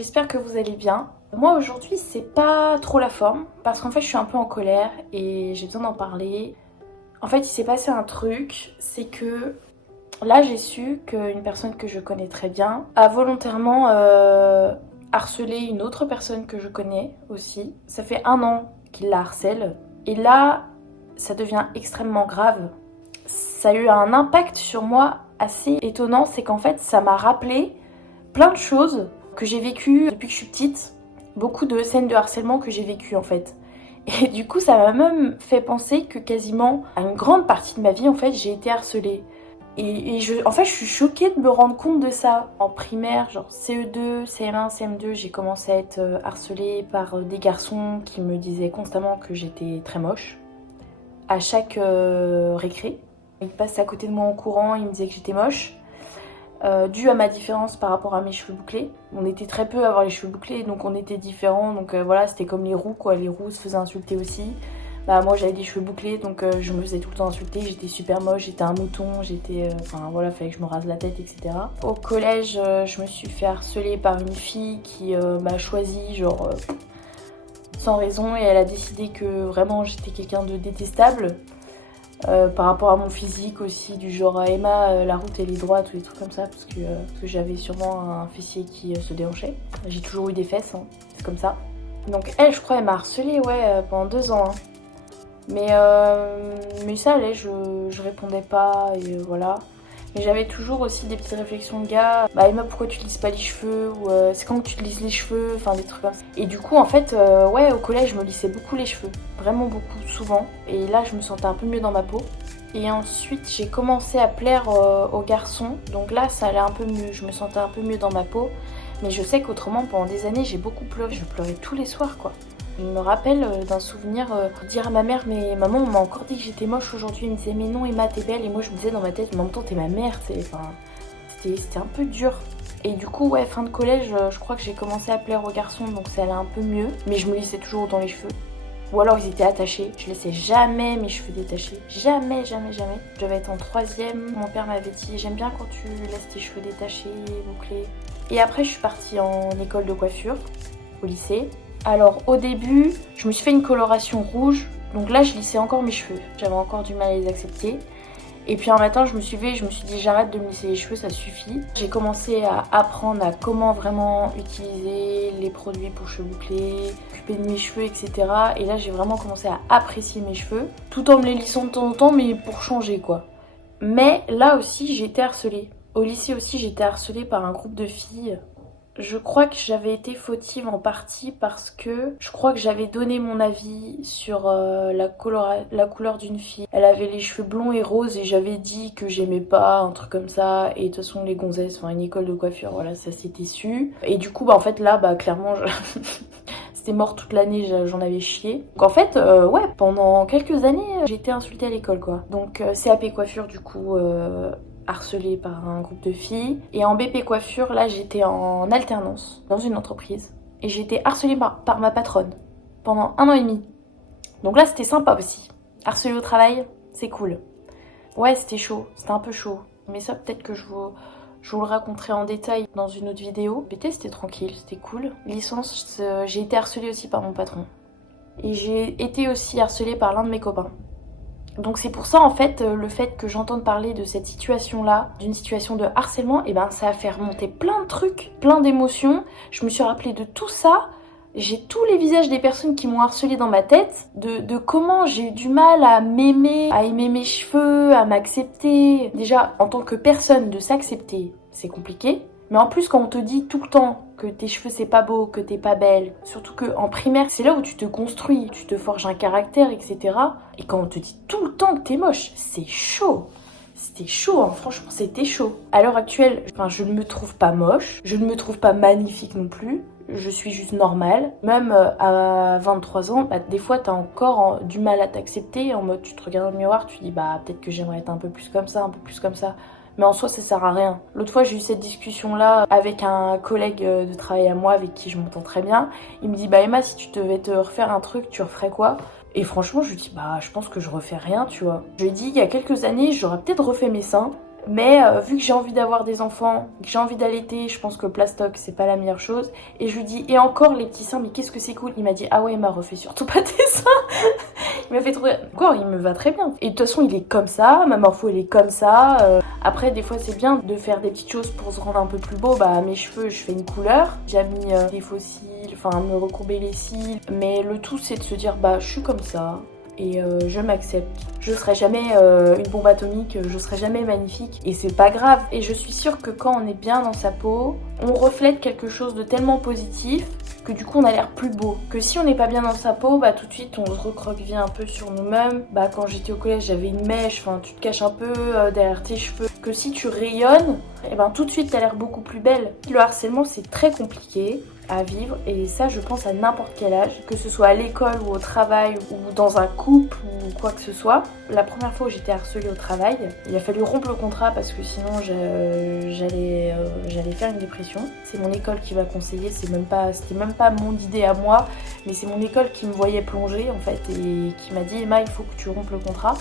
j'espère que vous allez bien. Moi aujourd'hui c'est pas trop la forme parce qu'en fait je suis un peu en colère et j'ai besoin d'en parler. En fait il s'est passé un truc, c'est que là j'ai su qu'une personne que je connais très bien a volontairement harcelé une autre personne que je connais aussi. Ça fait 1 an qu'il la harcèle et là ça devient extrêmement grave. Ça a eu un impact sur moi assez étonnant, c'est qu'en fait ça m'a rappelé plein de choses que j'ai vécues depuis que je suis petite, beaucoup de scènes de harcèlement que j'ai vécues en fait. Et du coup ça m'a même fait penser que quasiment à une grande partie de ma vie en fait j'ai été harcelée. En fait je suis choquée de me rendre compte de ça. En primaire, genre CE2, CM1, CM2, j'ai commencé à être harcelée par des garçons qui me disaient constamment que j'étais très moche. À chaque récré, ils passaient à côté de moi en courant, ils me disaient que j'étais moche. Dû à ma différence par rapport à mes cheveux bouclés. On était très peu à avoir les cheveux bouclés, donc on était différents. Donc voilà, c'était comme les roux, quoi. Les roux se faisaient insulter aussi. Bah moi j'avais des cheveux bouclés, donc je me faisais tout le temps insulter. J'étais super moche, j'étais un mouton, enfin voilà, fallait que je me rase la tête, etc. Au collège, je me suis fait harceler par une fille qui m'a choisi, genre sans raison, et elle a décidé que vraiment j'étais quelqu'un de détestable. Par rapport à mon physique aussi, du genre Emma, la route elle est droite ou des trucs comme ça, parce que j'avais sûrement un fessier qui se déhanchait. J'ai toujours eu des fesses, hein, c'est comme ça. Donc elle, je crois, elle m'a harcelée pendant 2 ans. Hein. Mais ça allait, je répondais pas et voilà. Mais j'avais toujours aussi des petites réflexions de gars. Bah Emma, pourquoi tu te lisses pas les cheveux? Ou c'est quand que tu te lisses les cheveux? Enfin des trucs comme ça. Et du coup en fait, ouais, au collège je me lissais beaucoup les cheveux. Vraiment beaucoup, souvent. Et là je me sentais un peu mieux dans ma peau. Et ensuite j'ai commencé à plaire aux garçons. Donc là ça allait un peu mieux. Je me sentais un peu mieux dans ma peau. Mais je sais qu'autrement pendant des années j'ai beaucoup pleuré. Je pleurais tous les soirs quoi. Je me rappelle d'un souvenir dire à ma mère, mais maman, on m'a encore dit que j'étais moche aujourd'hui. Elle me disait, mais non Emma, t'es belle. Et moi je me disais dans ma tête, mais en même temps t'es ma mère. Enfin, c'était un peu dur. Et du coup, ouais, fin de collège, je crois que j'ai commencé à plaire aux garçons, donc ça allait un peu mieux. Mais je me lissais toujours dans les cheveux. Ou alors ils étaient attachés. Je laissais jamais mes cheveux détachés. Jamais, jamais, jamais. Je devais être en 3e. Mon père m'avait dit, j'aime bien quand tu laisses tes cheveux détachés, bouclés. Et après, je suis partie en école de coiffure, au lycée. Alors au début, je me suis fait une coloration rouge, donc là je lissais encore mes cheveux. J'avais encore du mal à les accepter. Et puis un matin je me suis levée et je me suis dit j'arrête de me lisser les cheveux, ça suffit. J'ai commencé à apprendre à comment vraiment utiliser les produits pour cheveux bouclés, s'occuper de mes cheveux, etc. Et là j'ai vraiment commencé à apprécier mes cheveux, tout en me les lissant de temps en temps, mais pour changer quoi. Mais là aussi j'ai été harcelée. Au lycée aussi j'ai été harcelée par un groupe de filles. Je crois que j'avais été fautive en partie parce que je crois que j'avais donné mon avis sur la couleur d'une fille. Elle avait les cheveux blonds et roses et j'avais dit que j'aimais pas, un truc comme ça. Et de toute façon les gonzesses, enfin une école de coiffure, voilà, ça s'était su. Et du coup, bah en fait là, bah clairement, c'était mort toute l'année, j'en avais chié. Donc en fait, ouais, pendant quelques années, j'ai été insultée à l'école quoi. Donc CAP coiffure du coup... harcelée par un groupe de filles. Et en BP coiffure, là j'étais en alternance dans une entreprise. Et j'ai été harcelée par ma patronne pendant 1 an et demi. Donc là c'était sympa aussi. Harceler au travail, c'est cool. Ouais, c'était chaud, c'était un peu chaud. Mais ça peut-être que je vous le raconterai en détail dans une autre vidéo. BT c'était tranquille, c'était cool. Licence, j'ai été harcelée aussi par mon patron. Et j'ai été aussi harcelée par l'un de mes copains. Donc c'est pour ça en fait, le fait que j'entende parler de cette situation-là, d'une situation de harcèlement, et ben ça a fait remonter plein de trucs, plein d'émotions. Je me suis rappelée de tout ça. J'ai tous les visages des personnes qui m'ont harcelée dans ma tête, de comment j'ai eu du mal à m'aimer, à aimer mes cheveux, à m'accepter. Déjà, en tant que personne, de s'accepter, c'est compliqué. Mais en plus, quand on te dit tout le temps que tes cheveux c'est pas beau, que t'es pas belle, surtout qu'en primaire, c'est là où tu te construis, tu te forges un caractère, etc. Et quand on te dit tout le temps que t'es moche, c'est chaud. C'était chaud, hein. Franchement, c'était chaud. À l'heure actuelle, je ne me trouve pas moche, je ne me trouve pas magnifique non plus. Je suis juste normale. Même à 23 ans, des fois t'as encore du mal à t'accepter. En mode, tu te regardes dans le miroir, tu dis peut-être que j'aimerais être un peu plus comme ça, un peu plus comme ça. Mais en soi, ça sert à rien. L'autre fois, j'ai eu cette discussion-là avec un collègue de travail à moi avec qui je m'entends très bien. Il me dit, Emma, si tu devais te refaire un truc, tu referais quoi? Et franchement, je lui dis, je pense que je refais rien, tu vois. Je lui ai dit, il y a quelques années, j'aurais peut-être refait mes seins. Mais vu que j'ai envie d'avoir des enfants, que j'ai envie d'allaiter, je pense que le plastoc c'est pas la meilleure chose. Et je lui dis, et encore les petits seins, mais qu'est-ce que c'est cool. Il m'a dit, ah ouais, Emma, refais surtout pas tes seins. Il m'a fait trop... Encore, il me va très bien. Et de toute façon, il est comme ça, ma morpho elle est comme ça. Après, des fois c'est bien de faire des petites choses pour se rendre un peu plus beau. Bah mes cheveux, je fais une couleur. J'ai mis des faux cils, enfin me recourber les cils. Mais le tout c'est de se dire, bah je suis comme ça. Et je m'accepte. Je serai jamais une bombe atomique, je serai jamais magnifique et c'est pas grave. Et je suis sûre que quand on est bien dans sa peau, on reflète quelque chose de tellement positif que du coup on a l'air plus beau. Que si on n'est pas bien dans sa peau, bah tout de suite on se recroqueville un peu sur nous-mêmes. Bah quand j'étais au collège j'avais une mèche, enfin tu te caches un peu derrière tes cheveux. Que si tu rayonnes, et ben tout de suite t'as l'air beaucoup plus belle. Le harcèlement c'est très compliqué à vivre et ça je pense à n'importe quel âge, que ce soit à l'école ou au travail ou dans un couple ou quoi que ce soit. La première fois où j'étais harcelée au travail, il a fallu rompre le contrat parce que sinon j'allais faire une dépression. C'est mon école qui m'a conseillé, c'était même pas mon idée à moi, mais c'est mon école qui me voyait plonger en fait et qui m'a dit Emma il faut que tu rompes le contrat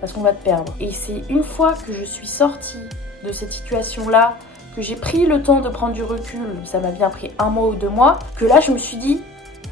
parce qu'on va te perdre. Et c'est une fois que je suis sortie de cette situation là, que j'ai pris le temps de prendre du recul, ça m'a bien pris 1 mois ou 2 mois, que là je me suis dit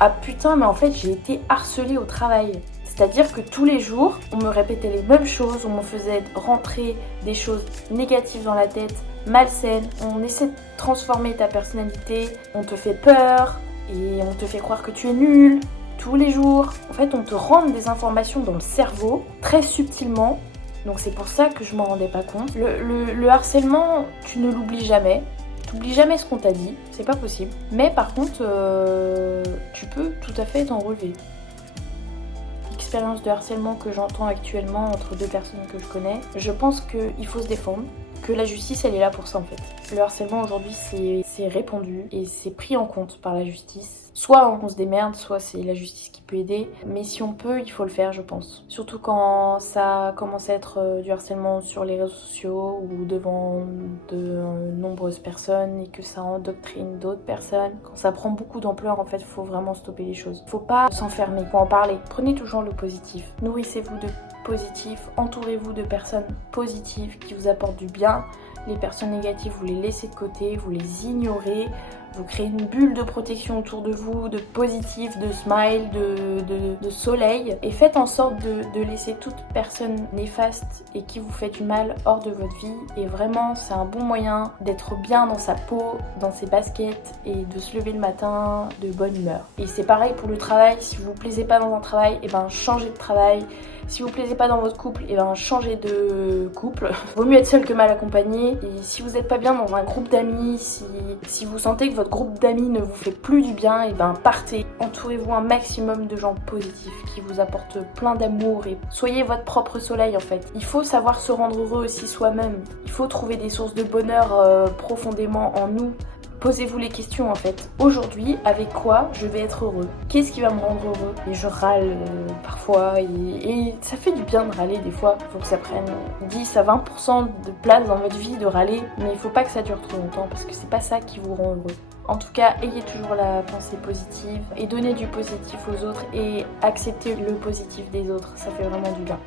ah putain mais en fait j'ai été harcelée au travail. C'est-à-dire que tous les jours on me répétait les mêmes choses, on me faisait rentrer des choses négatives dans la tête, malsaines, on essaie de transformer ta personnalité, on te fait peur et on te fait croire que tu es nul. Tous les jours, en fait on te rentre des informations dans le cerveau très subtilement. Donc c'est pour ça que je m'en rendais pas compte. Le harcèlement, tu ne l'oublies jamais. T'oublies jamais ce qu'on t'a dit, c'est pas possible. Mais par contre, tu peux tout à fait t'en relever. L'expérience de harcèlement que j'entends actuellement entre 2 personnes que je connais, je pense qu'il faut se défendre, que la justice elle est là pour ça en fait. Le harcèlement aujourd'hui c'est répandu et c'est pris en compte par la justice. Soit on se démerde, soit c'est la justice qui peut aider, mais si on peut, il faut le faire je pense. Surtout quand ça commence à être du harcèlement sur les réseaux sociaux ou devant de nombreuses personnes et que ça endoctrine d'autres personnes. Quand ça prend beaucoup d'ampleur en fait, il faut vraiment stopper les choses. Faut pas s'enfermer, faut en parler. Prenez toujours le positif. Nourrissez-vous de positif, entourez-vous de personnes positives qui vous apportent du bien. Les personnes négatives, vous les laissez de côté, vous les ignorez, vous créez une bulle de protection autour de vous, de positif, de smile, de soleil, et faites en sorte de laisser toute personne néfaste et qui vous fait du mal hors de votre vie. Et vraiment, c'est un bon moyen d'être bien dans sa peau, dans ses baskets et de se lever le matin de bonne humeur. Et c'est pareil pour le travail, si vous vous plaisez pas dans un travail, et ben changez de travail. Si vous ne plaisez pas dans votre couple, et ben changez de couple. Vaut mieux être seul que mal accompagné. Et si vous n'êtes pas bien dans un groupe d'amis, si vous sentez que votre groupe d'amis ne vous fait plus du bien, et ben partez. Entourez-vous un maximum de gens positifs qui vous apportent plein d'amour et soyez votre propre soleil en fait. Il faut savoir se rendre heureux aussi soi-même. Il faut trouver des sources de bonheur profondément en nous. Posez-vous les questions en fait. Aujourd'hui, avec quoi je vais être heureux? Qu'est-ce qui va me rendre heureux? Et je râle parfois et ça fait du bien de râler des fois. Il faut que ça prenne 10 à 20% de place dans votre vie de râler, mais il faut pas que ça dure trop longtemps parce que c'est pas ça qui vous rend heureux. En tout cas, ayez toujours la pensée positive et donnez du positif aux autres et acceptez le positif des autres. Ça fait vraiment du bien.